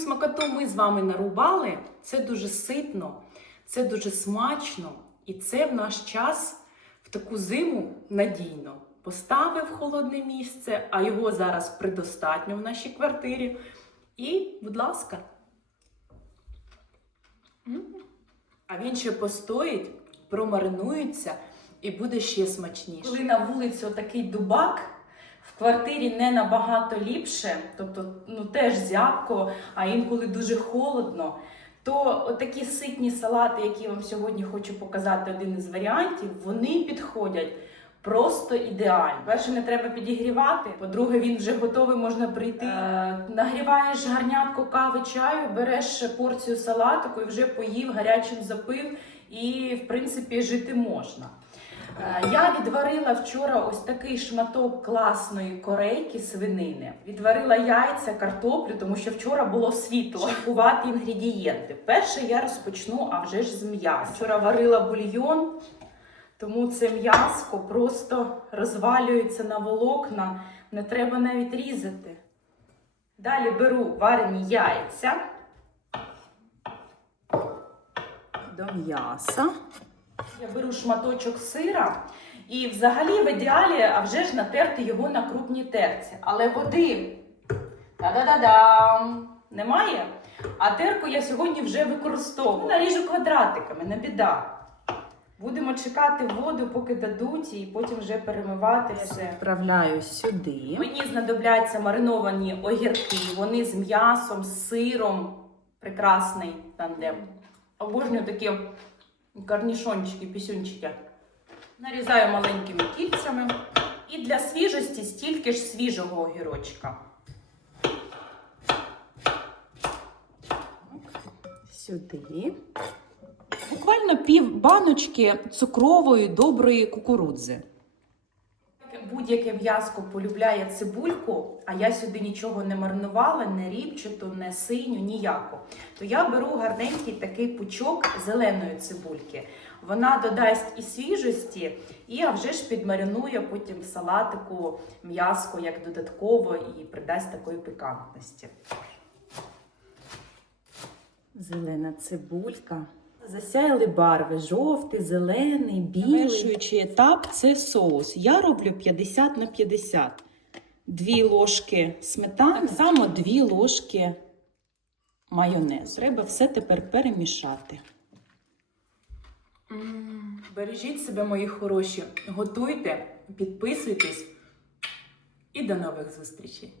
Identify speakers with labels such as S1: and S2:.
S1: смакоту ми з вами нарубали. Це дуже ситно, це дуже смачно, і це в наш час в таку зиму надійно. Поставив холодне місце, а його зараз предостатньо в нашій квартирі. І, будь ласка. А він ще постоїть, промаринується і буде ще смачніше. Коли на вулиці отакий дубак, в квартирі не набагато ліпше, тобто ну, теж зябко, а інколи дуже холодно. То отакі ситні салати, які я вам сьогодні хочу показати, один із варіантів, вони підходять просто ідеально. Перше, не треба підігрівати. По-друге, він вже готовий, можна прийти. Е, нагріваєш гарнятку кави чаю, береш порцію салатику і вже поїв, гарячим запив, і в принципі жити можна. Е, Я відварила вчора ось такий шматок класної корейки свинини. Відварила яйця, картоплю, тому що вчора було світло. Шикувати інгредієнти. Перше я розпочну, а вже ж з м'яса. Вчора варила бульйон, тому це м'яско просто розвалюється на волокна, не треба навіть різати. Далі беру варені яйця до м'яса. Я беру шматочок сира і взагалі в ідеалі, а вже ж натерти його на крупній терці. Але води та-да-да-дам немає. А терку я сьогодні вже використовую. Наріжу квадратиками, не біда. Будемо чекати воду, поки дадуть, і потім вже перемивати все. Відправляю сюди. Мені знадобляться мариновані огірки. Вони з м'ясом, з сиром. Прекрасний тандем. Обожнюю такі корнішончики, пісюнчики. Нарізаю маленькими кільцями. І для свіжості стільки ж свіжого огірочка. Сюди. Буквально пів баночки цукрової доброї кукурудзи. Будь-яке м'язко полюбляє цибульку, а я сюди нічого не маринувала, не рібчату, не синю, ніяку. То я беру гарненький такий пучок зеленої цибульки. Вона додасть і свіжості, і а вже ж підмаринує потім салатику м'язко як додатково і придасть такої пікантності. Зелена цибулька. Засяяли барви: жовтий, зелений, білий. Завершуючий етап це соус. Я роблю 50 на 50. Дві ложки сметани, так само дві ложки майонезу. Треба все тепер перемішати. Бережіть себе, мої хороші. Готуйте, підписуйтесь і до нових зустрічей!